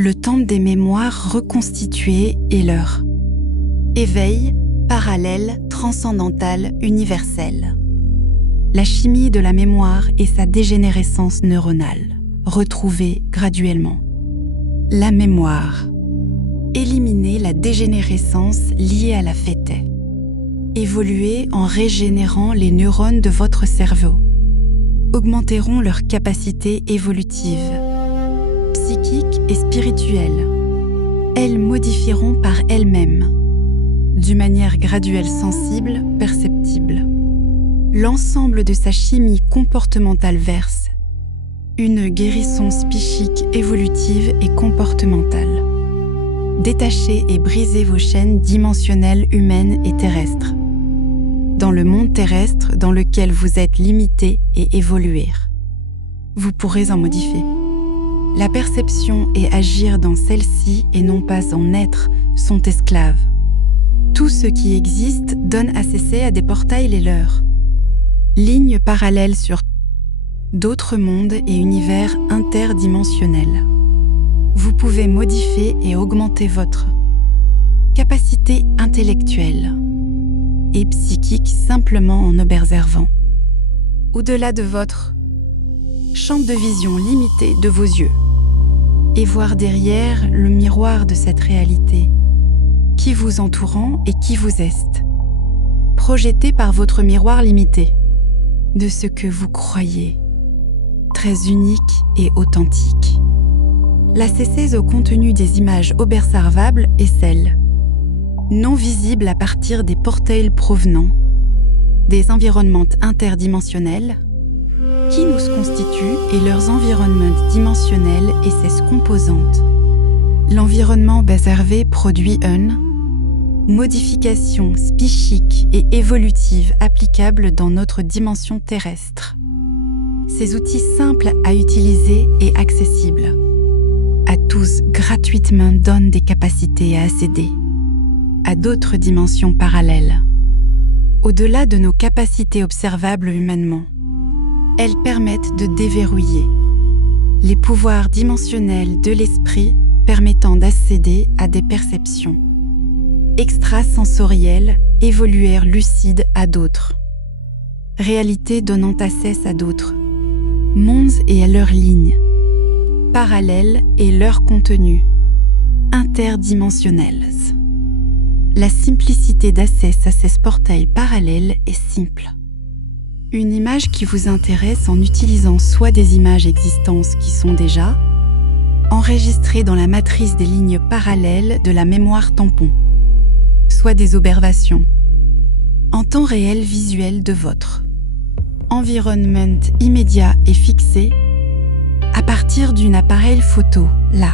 le temple des mémoires reconstituées est l'heure. Éveil, parallèle, transcendantal, universel. La chimie de la mémoire et sa dégénérescence neuronale, retrouvée graduellement. La mémoire. Éliminer la dégénérescence liée à la fête. Évoluer en régénérant les neurones de votre cerveau. Augmenteront leur capacité évolutive, psychique et spirituelle. Elles modifieront par elles-mêmes, d'une manière graduelle, sensible, perceptible. L'ensemble de sa chimie comportementale verse une guérison psychique évolutive et comportementale. Détachez et brisez vos chaînes dimensionnelles humaines et terrestres, dans le monde terrestre dans lequel vous êtes limité et évoluer. Vous pourrez en modifier. La perception et agir dans celle-ci et non pas en être sont esclaves. Tout ce qui existe donne à cesser à des portails les leurs. Lignes parallèles sur d'autres mondes et univers interdimensionnels. Vous pouvez modifier et augmenter votre capacité intellectuelle et psychique simplement en observant. Au-delà de votre champ de vision limité de vos yeux et voir derrière le miroir de cette réalité qui vous entourant et qui vous êtes, projeté par votre miroir limité de ce que vous croyez, très unique et authentique. La cessez au contenu des images observables et celles non visibles à partir des portails provenant des environnements interdimensionnels qui nous constituent et leurs environnements dimensionnels et ses composantes. L'environnement observé produit une modification psychique et évolutive applicable dans notre dimension terrestre. Ces outils simples à utiliser et accessibles à tous gratuitement donnent des capacités à accéder à d'autres dimensions parallèles. Au-delà de nos capacités observables humainement, elles permettent de déverrouiller les pouvoirs dimensionnels de l'esprit permettant d'accéder à des perceptions extrasensorielles, évoluer lucides à d'autres, réalités donnant accès à d'autres mondes et à leurs lignes parallèles et leurs contenus interdimensionnels. La simplicité d'accès à ces portails parallèles est simple. Une image qui vous intéresse en utilisant soit des images existantes qui sont déjà enregistrées dans la matrice des lignes parallèles de la mémoire tampon, soit des observations en temps réel visuel de votre environnement immédiat et fixé à partir d'un appareil photo, la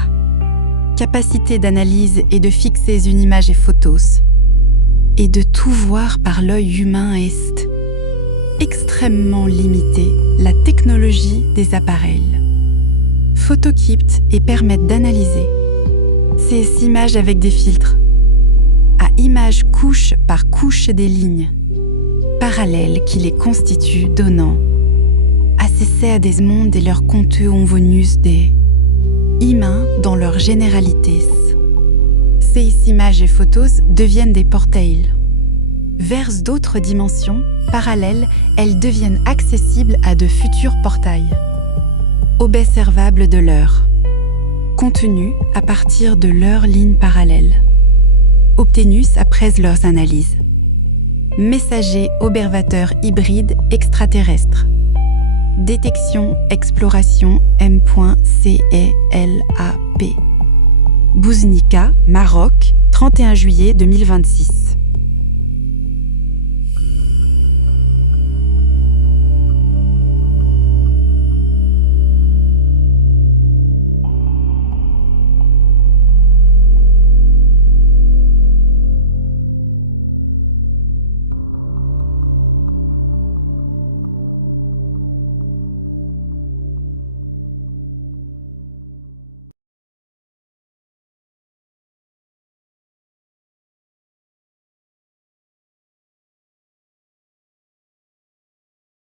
capacité d'analyse et de fixer une image et photos et de tout voir par l'œil humain est extrêmement limitée. La technologie des appareils photokit et permettent d'analyser ces images avec des filtres à images couche par couche des lignes parallèles qui les constituent, donnant accès à des mondes et leurs contenus venus des humains dans leur généralité. Ces images et photos deviennent des portails vers d'autres dimensions parallèles. Elles deviennent accessibles à de futurs portails observables de leur contenu à partir de leurs lignes parallèles obtenus après leurs analyses. Messager observateur hybride extraterrestre. Détection exploration M.CELAP. Bouznika, Maroc, 31 juillet 2026.